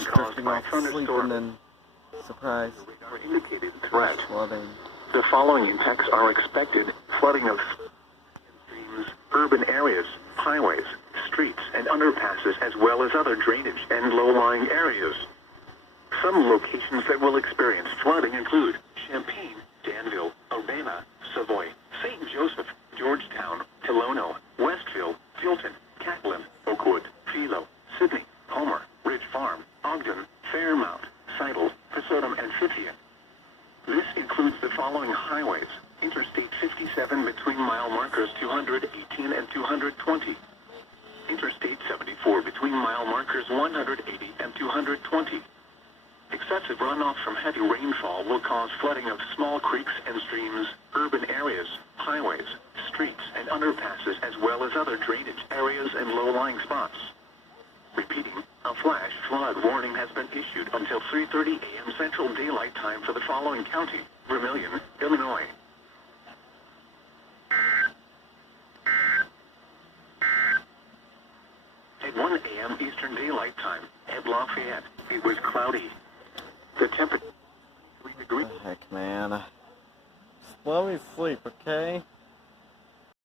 just drifting off sleep and then surprise. Indicated threat. Flooding. The following impacts are expected: flooding of streams, urban areas, highways, streets, and underpasses, as well as other drainage and low-lying areas. Some locations that will experience flooding include Champaign, Danville, Urbana, Savoy, St. Joseph, Georgetown, Tolono, Westville, Tilton, Catlin, Oakwood, Philo, Sydney, Homer, Ridge Farm, Ogden, Fairmount, Seidel, Pesotum, and Fithian. This includes the following highways: Interstate 57 between mile markers 218 and 220. Interstate 74 between mile markers 180 and 220. Excessive runoff from heavy rainfall will cause flooding of small creeks and streams, urban areas, highways, streets, and underpasses, as well as other drainage areas and low-lying spots. Repeating, a flash flood warning has been issued until 3:30 a.m. Central Daylight Time for the following county: Vermilion, Illinois. At 1 a.m. Eastern Daylight Time, at Lafayette, it was cloudy. The temperature 3 degrees. What the heck, man? Just let me sleep, okay?